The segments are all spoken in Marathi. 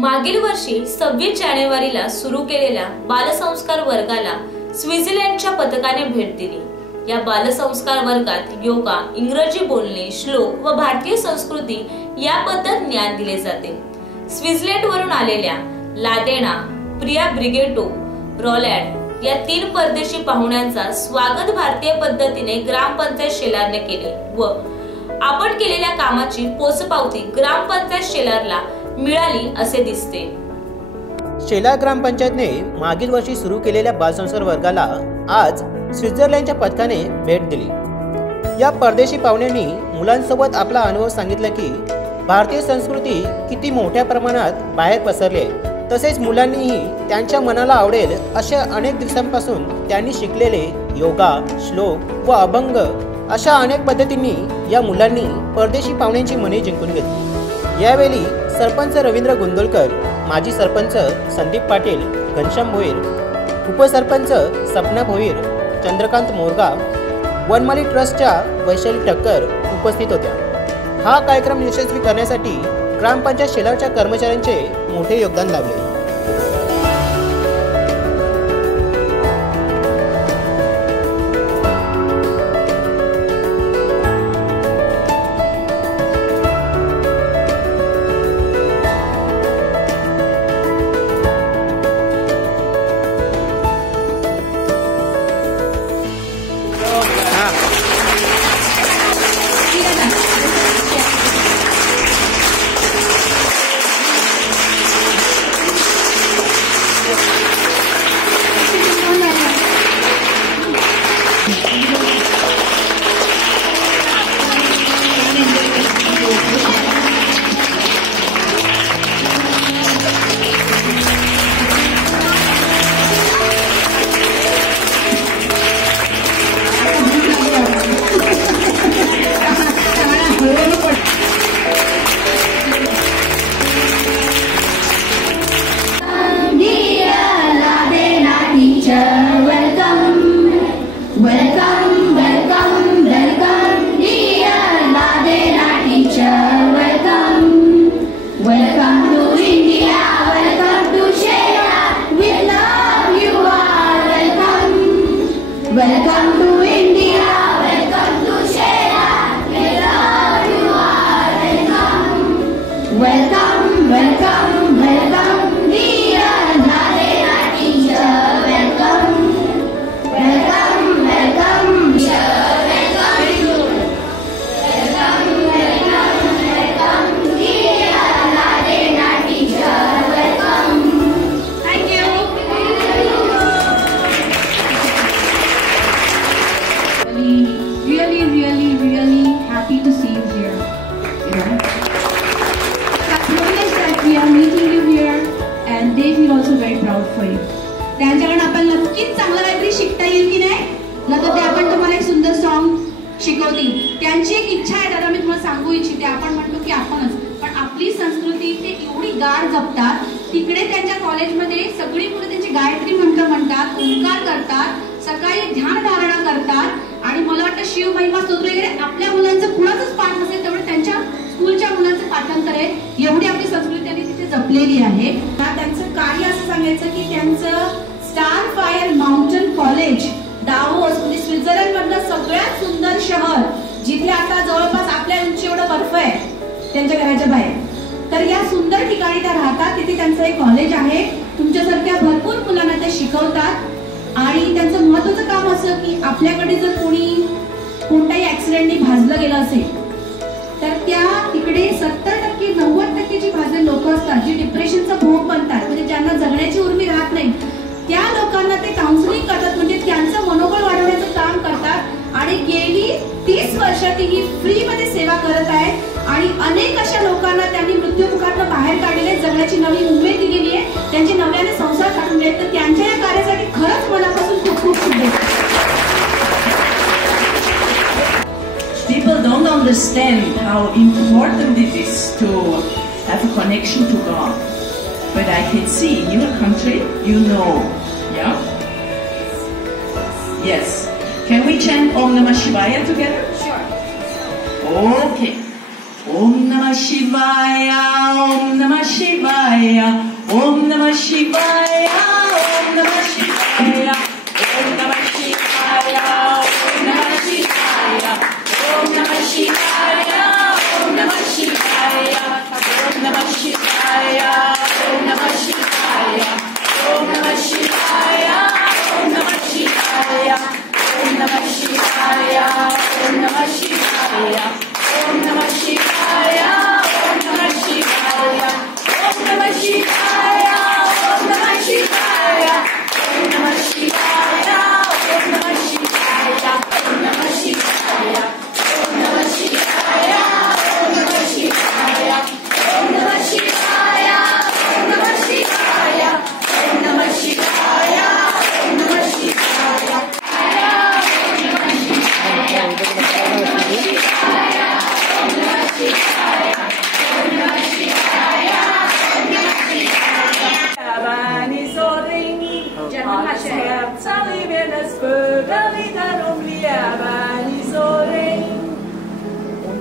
मागील वर्षी सव्वीस जानेवारीला सुरू केलेल्या बालसंस्कार वर्गाला स्वित्झर्लंडच्या पथकाने भेट दिली. या बालसंस्कार वर्गात योगा इंग्रजी बोलणे श्लोक व भारतीय संस्कृती याबद्दल ज्ञान दिले जाते. स्वित्झर्लंड वरून आलेल्या लादेना प्रिया ब्रिगेटो रॉलॅड या तीन परदेशी पाहुण्यांचा स्वागत भारतीय पद्धतीने ग्रामपंचायत शेलारने केले व आपण केलेल्या कामाची पोचपावती ग्रामपंचायत शेलारला मिळाली असे दिसते. शेला ग्रामपंचायतने मागील वर्षी सुरू केलेल्या बालसंस्कार वर्गाला आज स्वित्झर्लंडच्या पथकाने भेट दिली. या परदेशी पाहुण्यांनी मुलांसोबत आपला अनुभव सांगितला की भारतीय संस्कृती किती मोठ्या प्रमाणात बाहेर पसरली आहे. तसेच मुलांनीही त्यांच्या मनाला आवडेल अशा अनेक दिवसांपासून त्यांनी शिकलेले योगा श्लोक व अभंग अशा अनेक पद्धतींनी या मुलांनी परदेशी पाहुण्यांची मने जिंकून घेतली. यावेळी सरपंच रवींद्र गोंदवलकर माजी सरपंच संदीप पाटील घनश्याम भोईर उपसरपंच सपना भोईर चंद्रकांत मोरगाव वनमाली ट्रस्टच्या वैशाली ठक्कर उपस्थित होत्या. हा कार्यक्रम यशस्वी करण्यासाठी ग्रामपंचायत शेलारच्या कर्मचाऱ्यांचे मोठे योगदान लाभले. Welcome, welcome, आपण म्हणतो की आपणच. पण आपली संस्कृती ते एवढी गार जपतात तिकडे त्यांच्या कॉलेजमध्ये सगळी मुलं त्यांची गायत्री मंत्र म्हणतात ओंकार करतात सकाळी ध्यान धारणा करतात आणि मला वाटतं शिव महिमा स्तोत्र वगैरे आपल्या मुलांचं कुणाचंच पाठ नसेल तेवढे त्यांच्या स्कूलच्या मुलांचं पाठांतर आहे. एवढी आपली संस्कृती त्यांनी तिथे जपलेली आहे. त्यांचं कार्य असं सांगायचं की त्यांचं star fire mountain college Davos म्हणजे स्वित्झर्लंड मधलं सगळ्यात सुंदर शहर जिथे आता जवळपास आपल्या उंची एवढं बर्फ आहे त्यांच्या घराच्या बाहेर. तर या सुंदर ठिकाणी त्या राहतात तिथे त्यांचं एक कॉलेज आहे. तुमच्यासारख्या भरपूर मुलांना ते शिकवतात. आणि त्यांचं महत्वाचं काम असं की आपल्याकडे जर कोणी कोणत्याही ऍक्सिडेंटनी भाजलं गेलं असेल तर त्या तिकडे सत्तर टक्के नव्वद टक्के जी भाजले लोक असतात जी डिप्रेशनचा भोग बनतात म्हणजे ज्यांना जगण्याची उर्मी राहत नाही त्या लोकांना ते काउन्सिलिंग करतात म्हणजे त्यांचं मनोबल वाढवण्याचं ही फ्री मध्ये सेवा करत आहेत आणि अनेक अशा लोकांना त्यांनी मृत्यूमुखातून बाहेर काढलेले जगण्याची नवी उमेद दिलेली आहे त्यांचे नव्याने संसार काढून दिले तर त्यांच्या या कार्यासाठी खरंच मनापासून खूप खूप शुभेच्छा people don't understand how important it is to have a connection to God but I can see in your country you know या Yes. Can we chant Om Namah Shivaya together? Sure. Okay. Om Namah Shivaya, Om Namah Shivaya, Om Namah Shivaya, Om Namah Shivaya.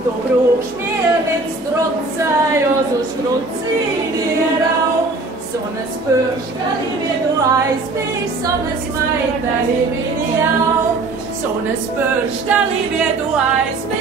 Du brauchst mir nicht strotzei, also ich dir auch. So ein Bürsteli wie du eins bist, so ein Meiteli bin ich auch. So ein Bürsteli wie du eins bist.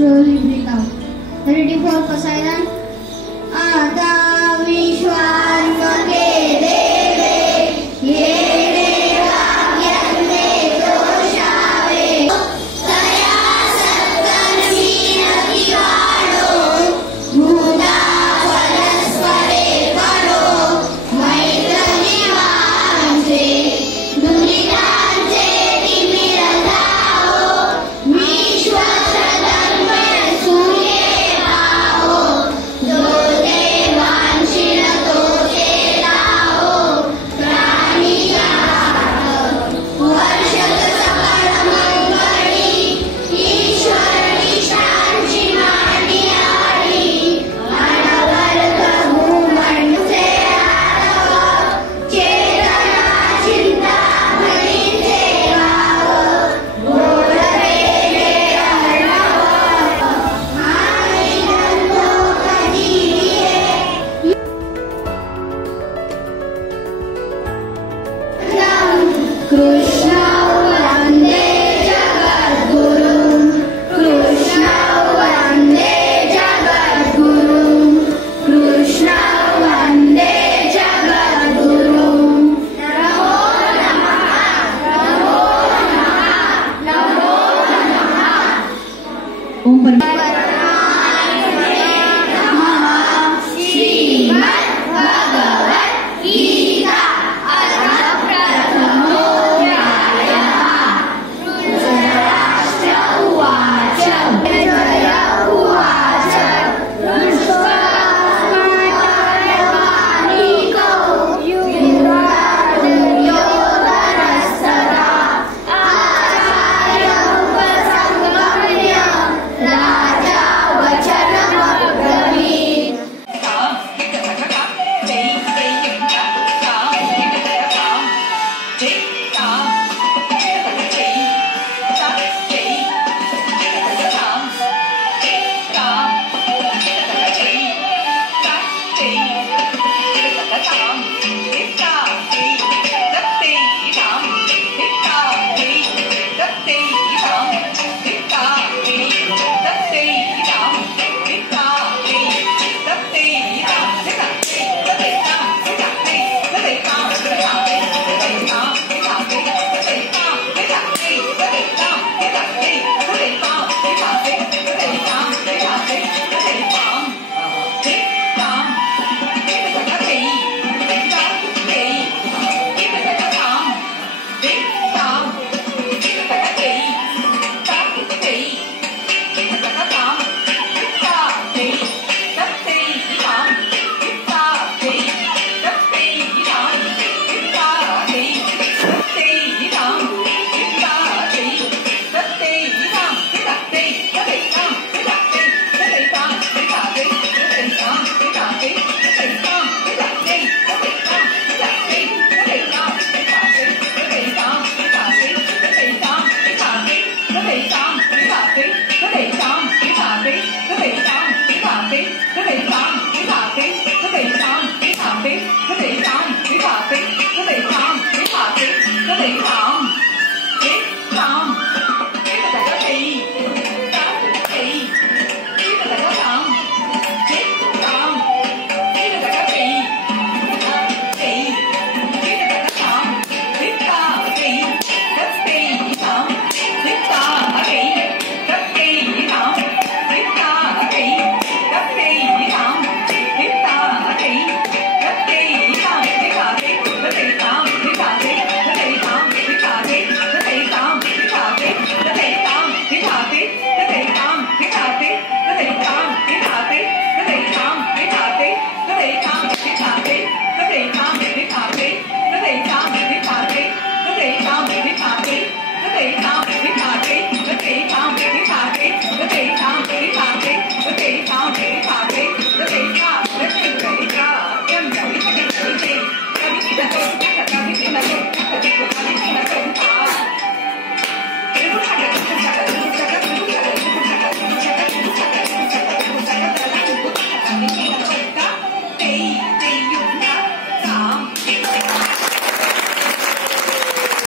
slowly breathe out. Ready for Poseidon? Ada Vishwa.